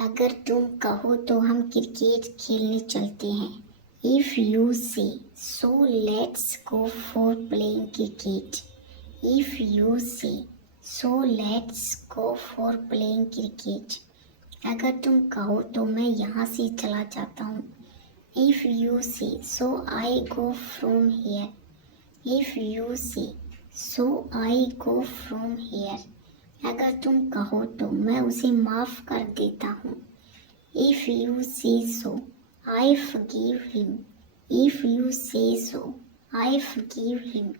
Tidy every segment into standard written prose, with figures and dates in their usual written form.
अगर तुम कहो तो हम क्रिकेट खेलने चलते हैं. If you say so, let's go for playing cricket. If you say so, let's go for playing cricket. अगर तुम कहो तो मैं यहाँ से चला जाता हूँ. If you say so, I go from here. If you say so, I go from here. अगर तुम कहो तो मैं उसे माफ कर देता हूँ. If you say so, I forgive him. If you say so, I forgive him.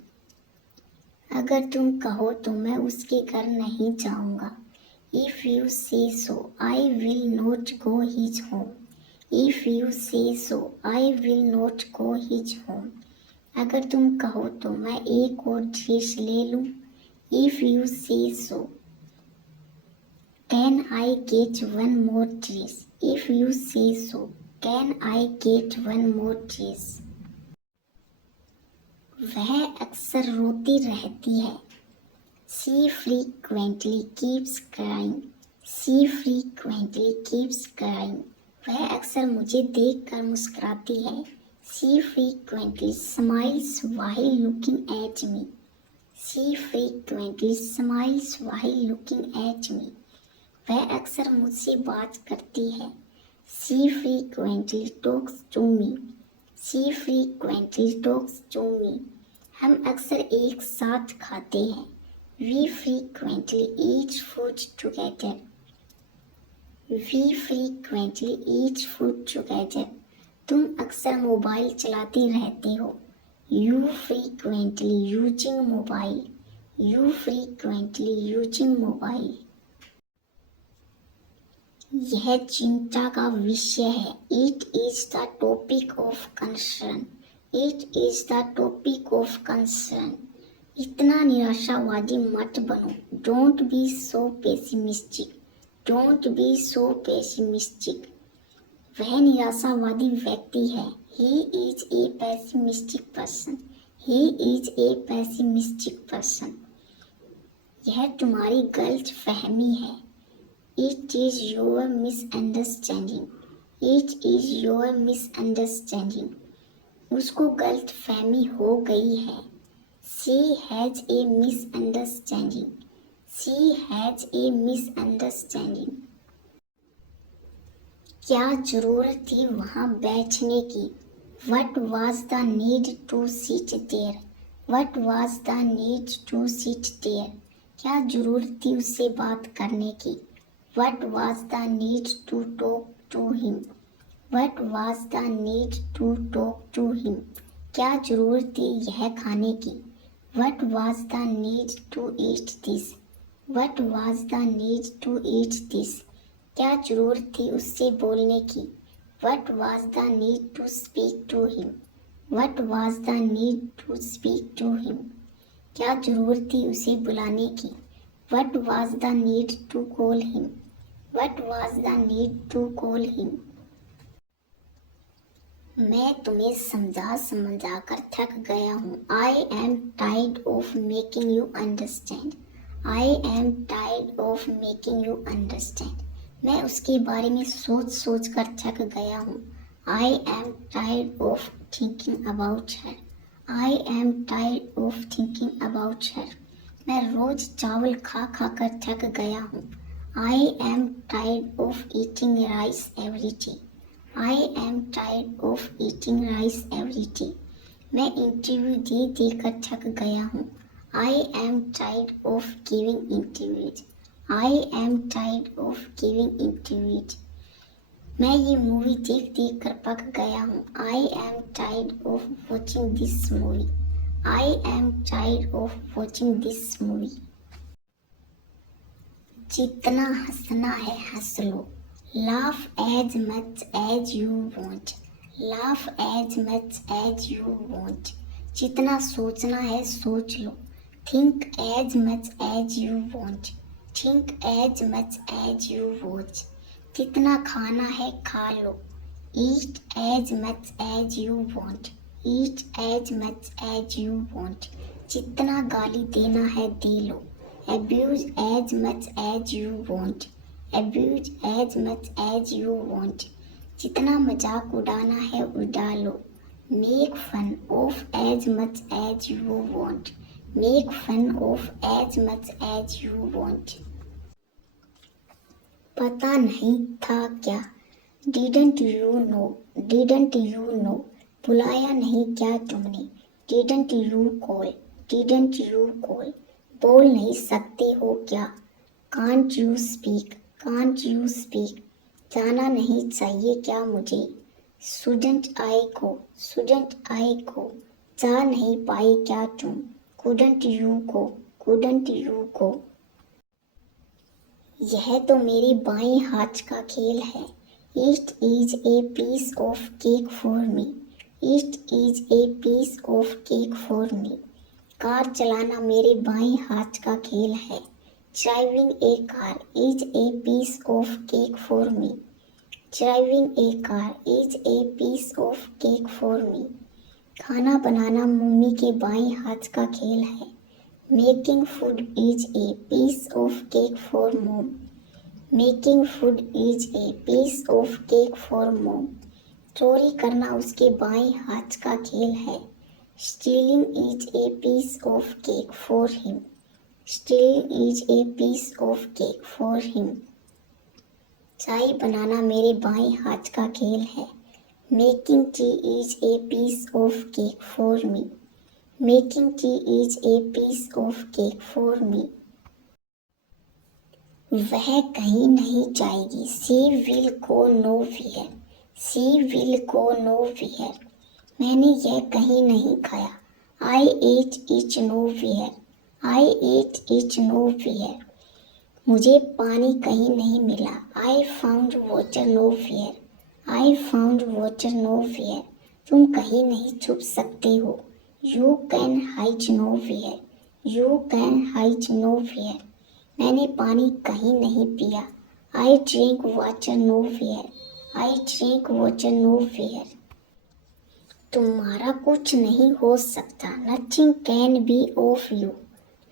अगर तुम कहो तो मैं उसके घर नहीं जाऊँगा. If you say so, I will not go his home. If you say so, I will not go his home. अगर तुम कहो तो मैं एक और ड्रेस ले लूँ. If you say so, can I get one more dress? If you say so, can I get one more dress? वह अक्सर रोती रहती है. She frequently keeps crying. She frequently keeps crying. वह अक्सर मुझे देखकर मुस्कुराती है. She frequently smiles while looking at me. She frequently smiles while looking at me. वह अक्सर मुझसे बात करती है. She frequently talks to me. She frequently talks to me. हम अक्सर एक साथ खाते हैं. We frequently eat food together. We frequently eat food together. तुम अक्सर मोबाइल चलाते रहते हो. You frequently using mobile. You frequently using mobile. यह चिंता का विषय है. It is the topic of concern. It is the topic of concern. इतना निराशावादी मत बनो. Don't be so pessimistic. Don't be so pessimistic. वह निराशावादी व्यक्ति है. He is a pessimistic person. He is a pessimistic person. यह तुम्हारी गलत फहमी है. It is your misunderstanding. It is your misunderstanding. उसको गलत फहमी हो गई है. She has a misunderstanding. She has a misunderstanding. क्या जरूरत थी वहाँ बैठने की? What was the need to sit there? What was the need to sit there? क्या जरूरत थी उससे बात करने की? What was the need to talk to him? What was the need to talk to him? क्या जरूरत थी यह खाने की? What was the need to eat this? What was the need to eat this? क्या जरूरत थी उससे बोलने की? What was the need to speak to him? What was the need to speak to him? क्या जरूरत थी उसे बुलाने की? What was the need to call him? What was the need to call him? मैं तुम्हें समझा कर थक गया हूँ. I am tired of making you understand. I am tired of making you understand. मैं उसके बारे में सोच कर थक गया हूँ. I am tired of thinking about her. I am tired of thinking about her. मैं रोज चावल खा कर थक गया हूँ. I am tired of eating rice every day. I am tired of eating rice every day. मैं इंटरव्यू दे कर थक गया हूँ. I am tired of giving interviews. I am tired of giving interviews. मैं ये मूवी देख कर पक गया हूँ. I am tired of watching this movie. I am tired of watching this movie. जितना हंसना है हंस लो. Laugh as much as you want. Laugh as much as you want. जितना सोचना है सोच लो. Think as much as you want. Think as much as you want. जितना खाना है खा लो. Eat as much as you want. Eat as much as you want. जितना गाली देना है दे लो. Abuse as much as you want. abuse as much as you want. जितना मजाक उड़ाना है उड़ा लो. Make fun of as much as you want. Make fun of as much as you want. पता नहीं था क्या. Didn't you know? Didn't you know? बुलाया नहीं क्या तुमने? Didn't you call? Didn't you call? बोल नहीं सकते हो क्या? Can't you speak? Can't you speak? जाना नहीं चाहिए क्या मुझे? Shouldn't I go? Shouldn't I go? जा नहीं पाए क्या तुम? Couldn't you go? Couldn't you go? यह तो मेरे बाएं हाथ का खेल है. It is a piece of cake for me. It is a piece of cake for me. Car चलाना मेरे बाएं हाथ का खेल है. Driving a car is a piece of cake for me. Driving a car is a piece of cake for me. खाना बनाना mummy के बाएं हाथ का खेल है. Making food is a piece of cake for mom. Making food is a piece of cake for mom. चोरी करना उसके बाएं हाथ का खेल है. Stealing is a piece of cake for him. Stealing is a piece of cake for him. चाय बनाना मेरे बाएं हाथ का खेल है. Making tea is a piece of cake for me. Making tea is a piece of cake for me. वह कहीं नहीं जाएगी. She will go nowhere. She will go nowhere. मैंने यह कहीं नहीं खाया. I ate it nowhere. I ate it nowhere. मुझे पानी कहीं नहीं मिला. I found water nowhere. I found water nowhere. तुम कहीं नहीं छुप सकते हो. You can hide nowhere. You can hide nowhere. मैंने पानी कहीं नहीं पिया. I drank water nowhere. I drank water nowhere. तुम्हारा कुछ नहीं हो सकता. Nothing can be of you.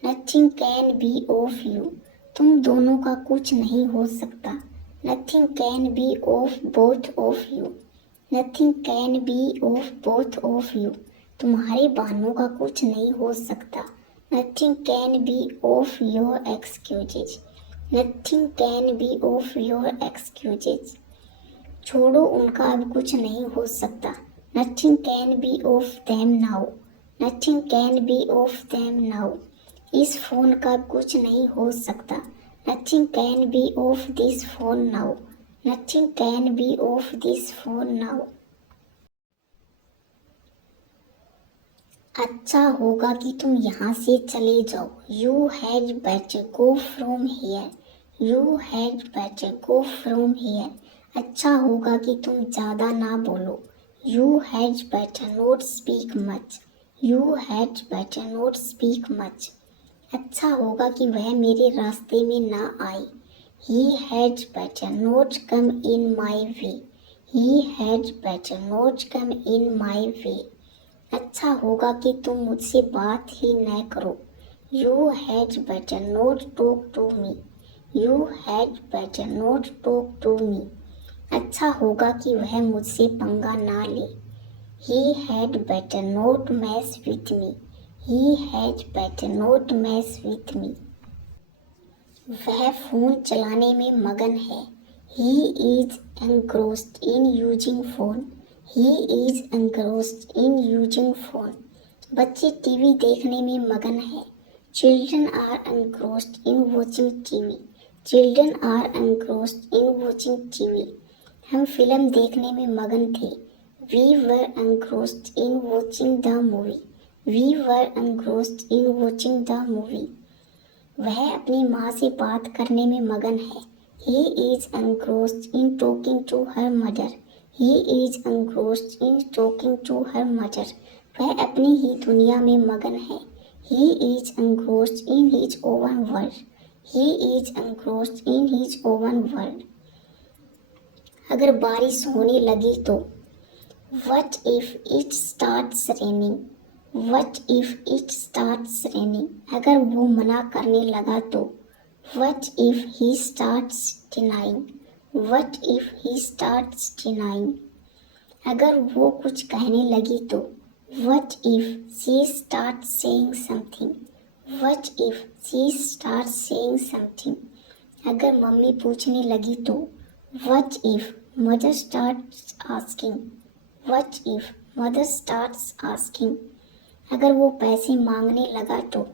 Nothing can be of you. तुम दोनों का कुछ नहीं हो सकता. Nothing can be of both of you. Nothing can be of both of you. तुम्हारे बहनों का कुछ नहीं हो सकता. Nothing can be of your excuses. Nothing can be of your excuses. छोड़ो उनका अब कुछ नहीं हो सकता. Nothing can be of them now. Nothing can be of them now. इस फोन का अब कुछ नहीं हो सकता. Nothing can be of this phone now. Nothing can be of this phone now. अच्छा होगा कि तुम यहाँ से चले जाओ. You had better go from here. You had better go from here. अच्छा होगा कि तुम ज़्यादा ना बोलो. You had better not speak much. You had better not speak much. अच्छा होगा कि वह मेरे रास्ते में ना आए. He had better not come in my way. He had better not come in my way. अच्छा होगा कि तुम मुझसे बात ही न करो. You had better not talk to me. You had better not talk to me. अच्छा होगा कि वह मुझसे पंगा ना ले. He had better not mess with me. He had better not mess with me. वह फोन चलाने में मगन है. He is engrossed in using phone. He is engrossed in using phone. बच्चे टीवी देखने में मगन है. Children are engrossed in watching TV. Children are engrossed in watching TV. हम फिल्म देखने में मगन थे. We were engrossed in watching the movie. We were engrossed in watching the movie. वह अपनी माँ से बात करने में मगन है. He is engrossed in talking to her mother. He is engrossed in talking to her mother. वह अपनी ही दुनिया में मगन है. He is engrossed in his own world. He is engrossed in his own world. अगर बारिश होने लगी तो. What if it starts raining? What if it starts raining? अगर वो मना करने लगा तो. What if he starts denying? What if he starts denying? अगर वो कुछ कहने लगी तो What if she starts saying something? What if she starts saying something? अगर मम्मी पूछने लगी तो What if mother starts asking? What if mother starts asking? अगर वो पैसे मांगने लगा तो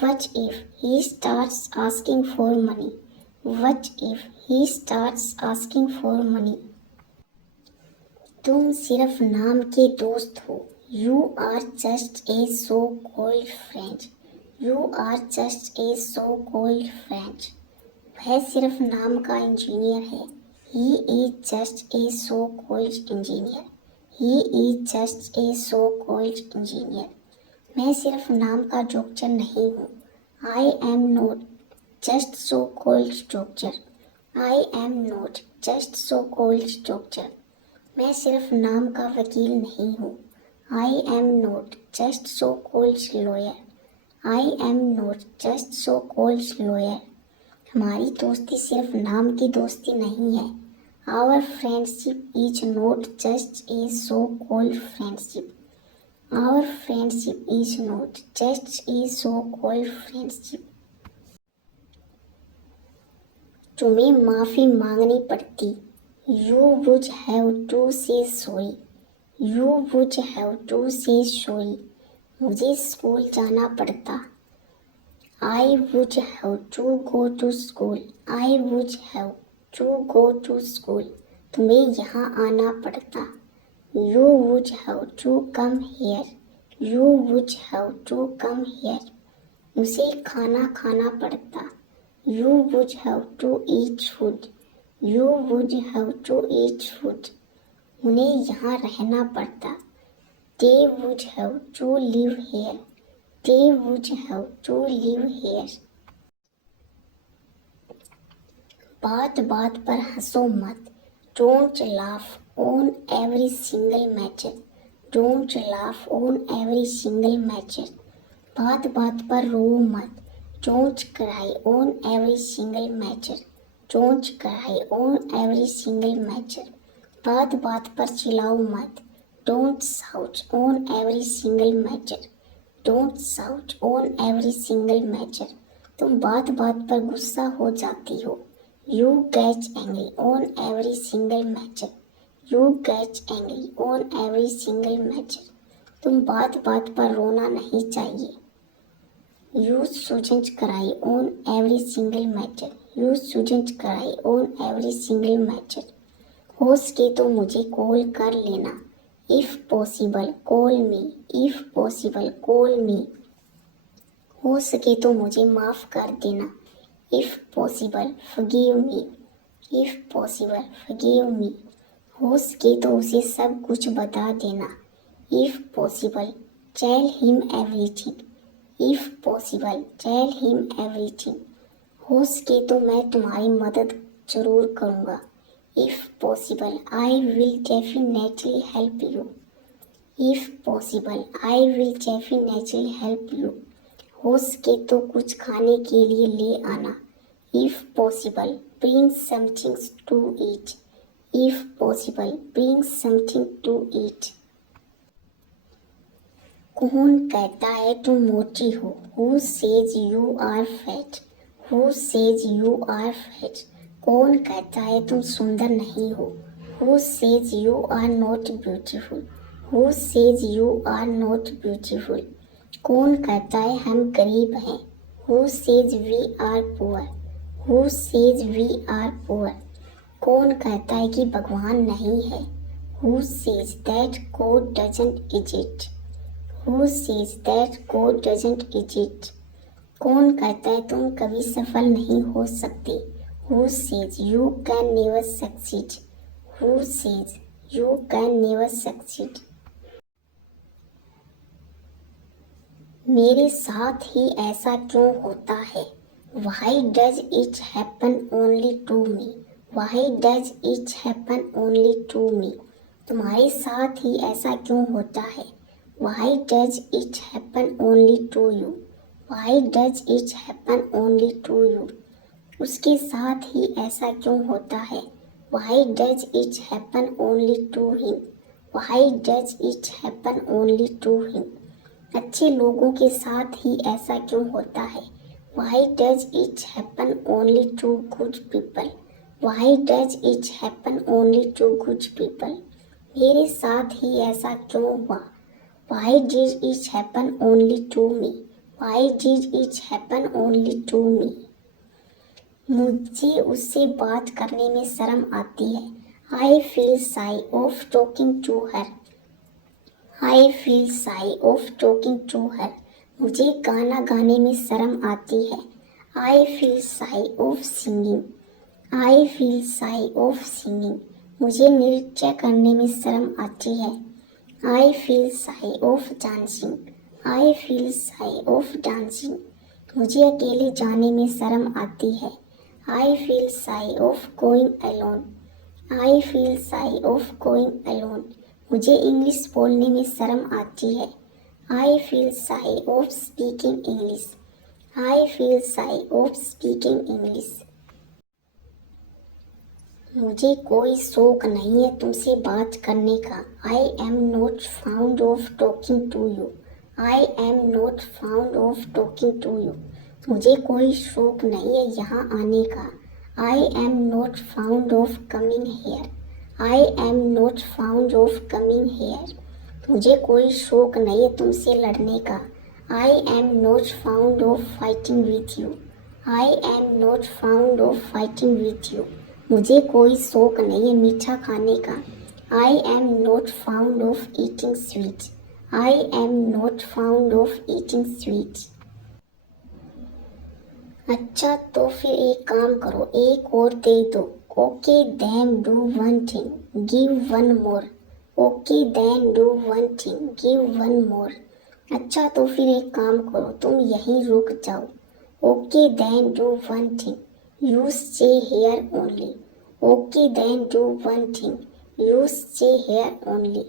What if he starts asking for money? What if he starts asking for money? तुम सिर्फ नाम के दोस्त हो. You are just a so-called friend. You are just a so-called friend. वह सिर्फ नाम का इंजीनियर है. He is just a so-called engineer. He is just a so-called engineer. मैं सिर्फ नाम का जोक्चर नहीं हूँ. I am not just so-called जोक्चर. I am not just so-called जोक्चर. मैं सिर्फ नाम का वकील नहीं हूँ. I am not just so-called lawyer. I am not just so-called lawyer. हमारी दोस्ती सिर्फ नाम की दोस्ती नहीं है. Our friendship is not just a so-called friendship. Our friendship is not just a so-called friendship. तुम्हें माफ़ी मांगनी पड़ती. You would have to say sorry. You would have to say sorry. मुझे स्कूल जाना पड़ता. I would have to go to school. I would have to go to school. तुम्हें यहाँ आना पड़ता. You would have to come here. You would have to come here. उसे खाना खाना पड़ता. You would have to eat food. You would have to eat food. उन्हें यहाँ रहना पड़ता. They would have to live here. They would have to live here. बात बात पर हंसो मत. Don't laugh on every single matter. Don't laugh on every single matter. बात बात पर रो मत. Don't cry on every single matter. Don't cry on every single matter. बात बात पर चिल्लाओ मत. Don't shout on every single matter. Don't shout on every single matter. तुम बात बात पर गुस्सा हो जाती हो. You get angry on every single matter. You get angry on every single matter. तुम बात बात पर रोना नहीं चाहिए. You shouldn't cry on every single matter. You shouldn't cry on every single matter. हो सके तो मुझे कॉल कर लेना. If possible, call me. If possible, call me. हो सके तो मुझे माफ़ कर देना. If possible, forgive me. If possible, forgive me. हो सके तो उसे सब कुछ बता देना. If possible, tell him everything. If possible, tell him everything. हो सके तो मैं तुम्हारी मदद ज़रूर करूँगा. If possible, I will definitely help you. If possible, I will definitely help you. हो सके तो कुछ खाने के लिए ले आना. If possible, bring something to eat. If possible, bring something to eat. कौन कहता है तुम मोटी हो? Who says you are fat? Who says you are fat? कौन कहता है तुम सुंदर नहीं हो? Who says you are not beautiful? Who says you are not beautiful? कौन कहता है हम गरीब हैं? Who says we are poor? Who says we are poor? कौन कहता है कि भगवान नहीं है? Who says that God doesn't exist? Who says that God doesn't exist? कौन कहता है तुम कभी सफल नहीं हो सकते? Who says you can never succeed? Who says you can never succeed? मेरे साथ ही ऐसा क्यों होता है? Why does it happen only to me? Why does it happen only to me? तुम्हारे साथ ही ऐसा क्यों होता है? Why does it happen only to you? Why does it happen only to you? उसके साथ ही ऐसा क्यों होता है? Why does it happen only to him? Why does it happen only to him? अच्छे लोगों के साथ ही ऐसा क्यों होता है? Why does it happen only to good people? Why does it happen only to good people? मेरे साथ ही ऐसा क्यों हुआ? Why did it happen only to me? Why did it happen only to me? मुझे उससे बात करने में शर्म आती है। I feel shy of talking to her. I feel shy of talking to her. मुझे गाना गाने में शर्म आती है। I feel shy of singing. I feel shy of singing. मुझे नृत्य करने में शर्म आती है। I feel shy of dancing. I feel shy of dancing. मुझे अकेले जाने में शर्म आती है। I feel shy of going alone. I feel shy of going alone. मुझे इंग्लिश बोलने में शर्म आती है। I feel shy of speaking English. I feel shy of speaking English. मुझे कोई शौक नहीं है तुमसे बात करने का। I am not fond of talking to you. I am not fond of talking to you. मुझे कोई शौक नहीं है यहाँ आने का। I am not fond of coming here. I am not fond of coming here. मुझे कोई शौक नहीं है तुमसे लड़ने का। I am not fond of fighting with you. I am not fond of fighting with you. मुझे कोई शौक नहीं है मीठा खाने का। I am not fond of eating sweet. I am not fond of eating sweet. अच्छा तो फिर एक काम करो, एक और दे दो। Okay then do one thing, give one more. Okay then do one thing, give one more. अच्छा तो फिर एक काम करो, तुम यहीं रुक जाओ। Okay then do one thing, you stay here only. Okay then do one thing, you stay here only.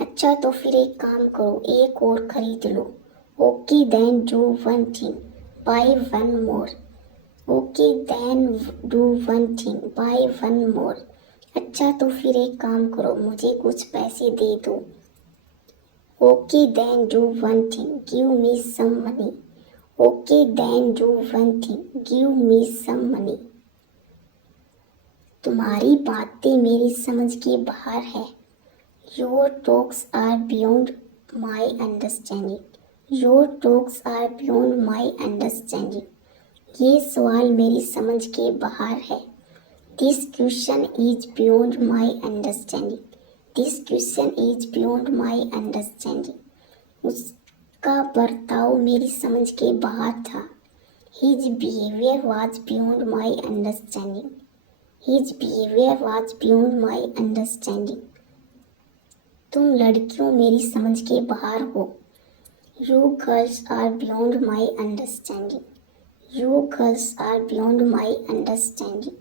अच्छा तो फिर एक काम करो, एक और खरीद लो। Okay then do one thing, buy one more. Okay then do one thing, buy one more. अच्छा तो फिर एक काम करो, मुझे कुछ पैसे दे दो। Okay then do one thing, give me some money. Okay then do one thing, give me some money. तुम्हारी बातें मेरी समझ के बाहर है। Your talks are beyond my understanding. Your talks are beyond my understanding. ये सवाल मेरी समझ के बाहर है। This question is beyond my understanding. This question is beyond my understanding. उसका बर्ताव मेरी समझ के बाहर था। His behavior was beyond my understanding. His behavior was beyond my understanding. तुम लड़कियों मेरी समझ के बाहर हो। You girls are beyond my understanding. You girls are beyond my understanding.